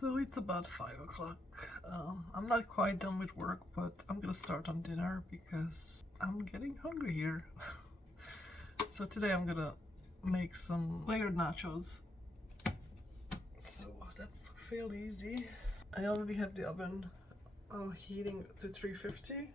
So it's about 5 o'clock. I'm not quite done with work, but I'm gonna start on dinner because I'm getting hungry here. So today I'm gonna make some layered nachos. So that's fairly easy. I already have the oven heating to 350.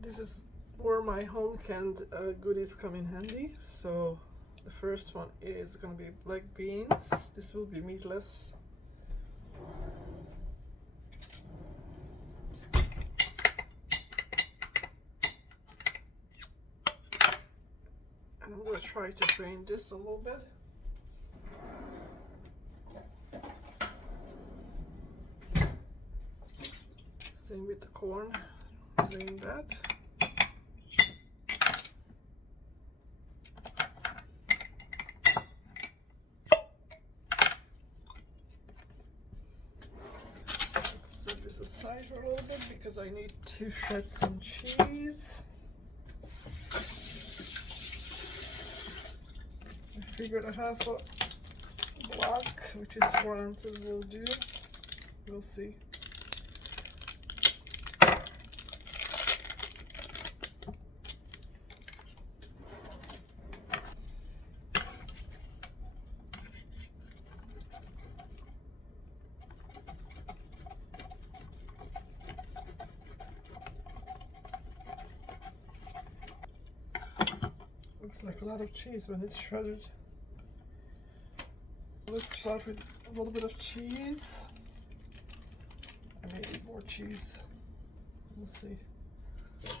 This is where my home canned goodies come in handy. So the first one is going to be black beans. This will be meatless. And I'm going to try to drain this a little bit. Same with the corn. Drain that. Set this aside for a little bit because I need to shred some cheese. I figured a half a block, which is 4 ounces, will do. We'll see. Looks like a lot of cheese when it's shredded. Let's start with a little bit of cheese. I may need more cheese. We'll see. So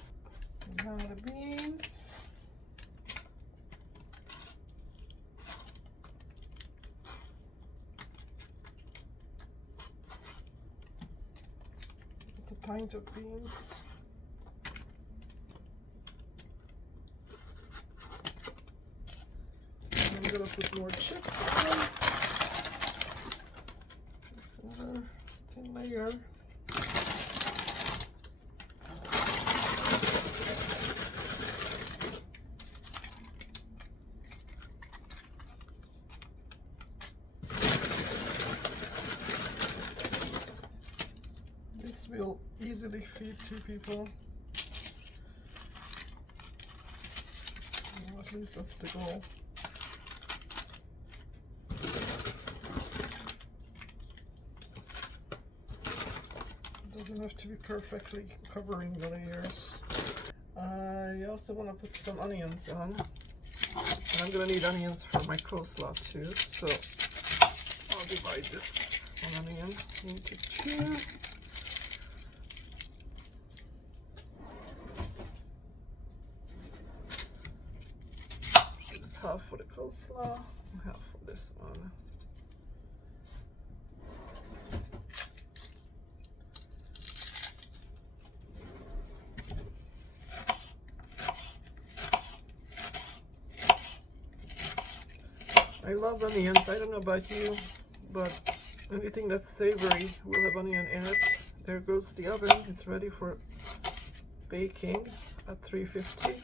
now the beans. It's a pint of beans. I'm gonna put more chips in. This other thin layer. This will easily feed 2 people. Well, at least that's the goal. Doesn't have to be perfectly covering the layers. I also want to put some onions on. And I'm going to need onions for my coleslaw too. So I'll divide this one onion into 2. It's half for the coleslaw and half for this one. I love onions. I don't know about you, but anything that's savory will have onion in it. There goes the oven. It's ready for baking at 350.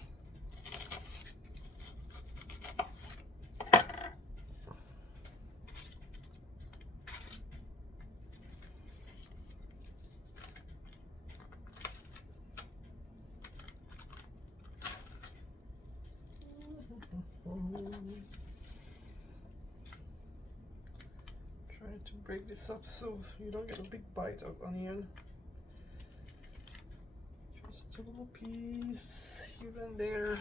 Try to break this up so you don't get a big bite of onion. Just a little piece here and there.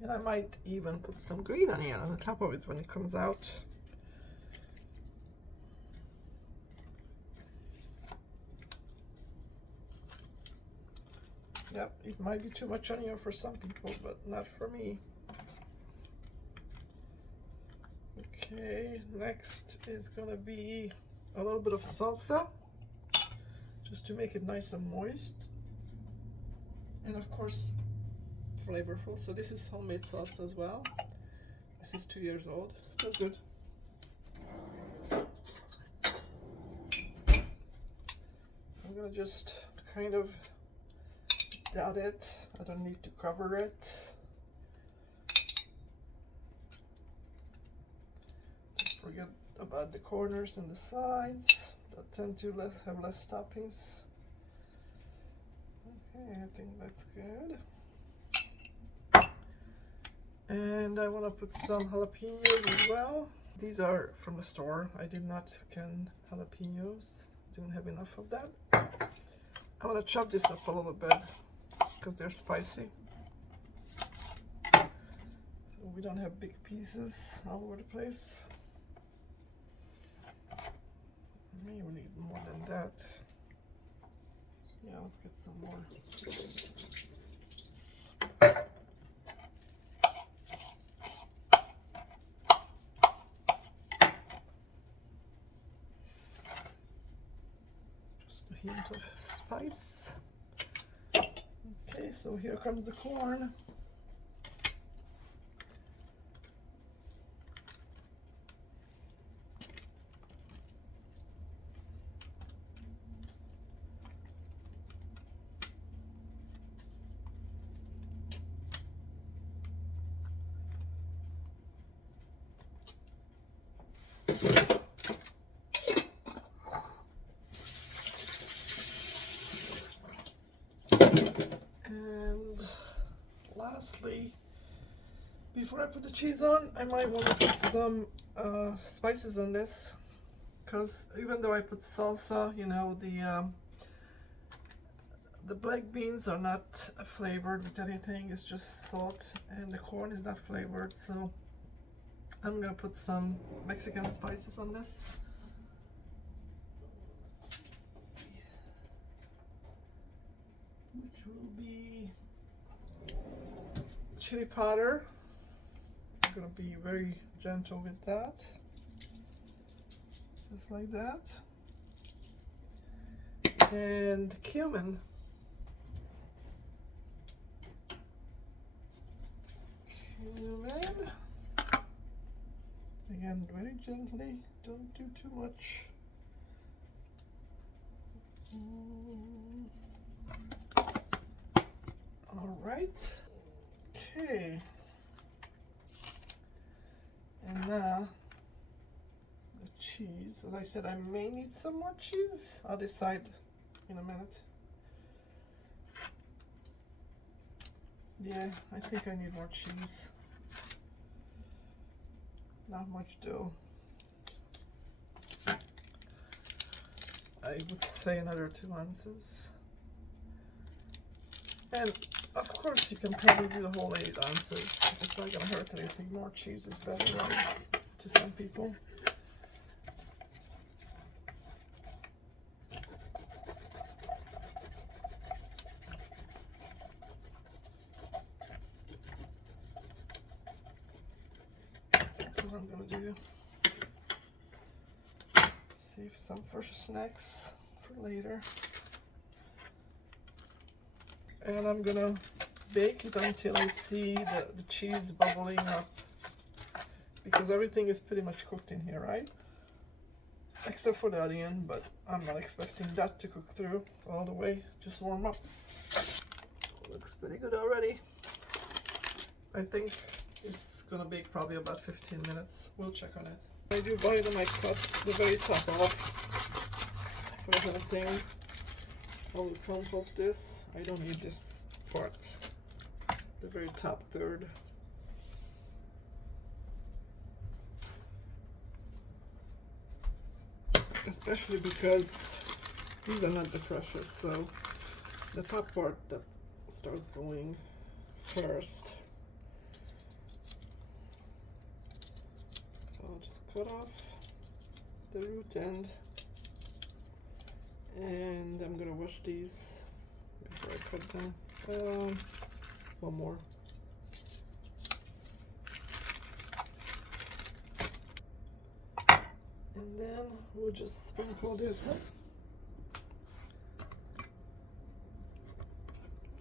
And I might even put some green onion on the top of it when it comes out. Yep, it might be too much onion for some people, but not for me. Okay, next is gonna be a little bit of salsa, just to make it nice and moist. And of course, flavorful. So this is homemade salsa as well. This is 2 years old, still good. So I'm gonna just kind of dot it. I don't need to cover it. Don't forget about the corners and the sides that tend to have less toppings. Okay, I think that's good. And I want to put some jalapenos as well. These are from the store. I did not can jalapenos. Didn't have enough of that. I want to chop this up a little bit because they're spicy. So we don't have big pieces all over the place. Maybe we need more than that. Yeah, let's get some more. Just a hint of spice. Okay, so here comes the corn. And lastly, before I put the cheese on, I might want to put some spices on this, because even though I put salsa, you know, the black beans are not flavored with anything. It's just salt, and the corn is not flavored. So I'm gonna put some Mexican spices on this. Which will be chili powder. I'm gonna be very gentle with that, just like that. And cumin. Cumin. Again, very gently. Don't do too much. All right. Okay. And now the cheese. As I said, I may need some more cheese. I'll decide in a minute. Yeah, I think I need more cheese. Not much dough. I would say another 2 ounces. And of course you can probably do the whole 8 ounces. It's not gonna hurt anything. More cheese is better, right? To some people. That's what I'm gonna do. Save some for snacks for later. And I'm gonna bake it until I see the cheese bubbling up, because everything is pretty much cooked in here, right? Except for the onion, but I'm not expecting that to cook through all the way, just warm up. Looks pretty good already. I think it's gonna bake probably about 15 minutes. We'll check on it. I do buy them, I cut the very top off. For anything, I will compost this. I don't need this part, the very top third. Especially because these are not the freshest, so the top part that starts going first. So I'll just cut off the root end, and I'm gonna wash these before I cut them. One more. we'll just sprinkle this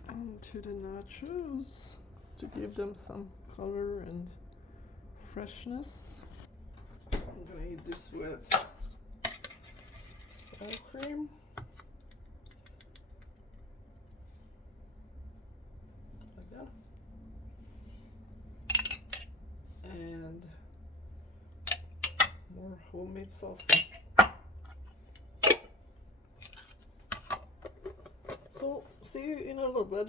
onto the nachos to give them some color and freshness. I'm gonna eat this with sour cream. Like that. And more homemade salsa. So, see you in a little bit.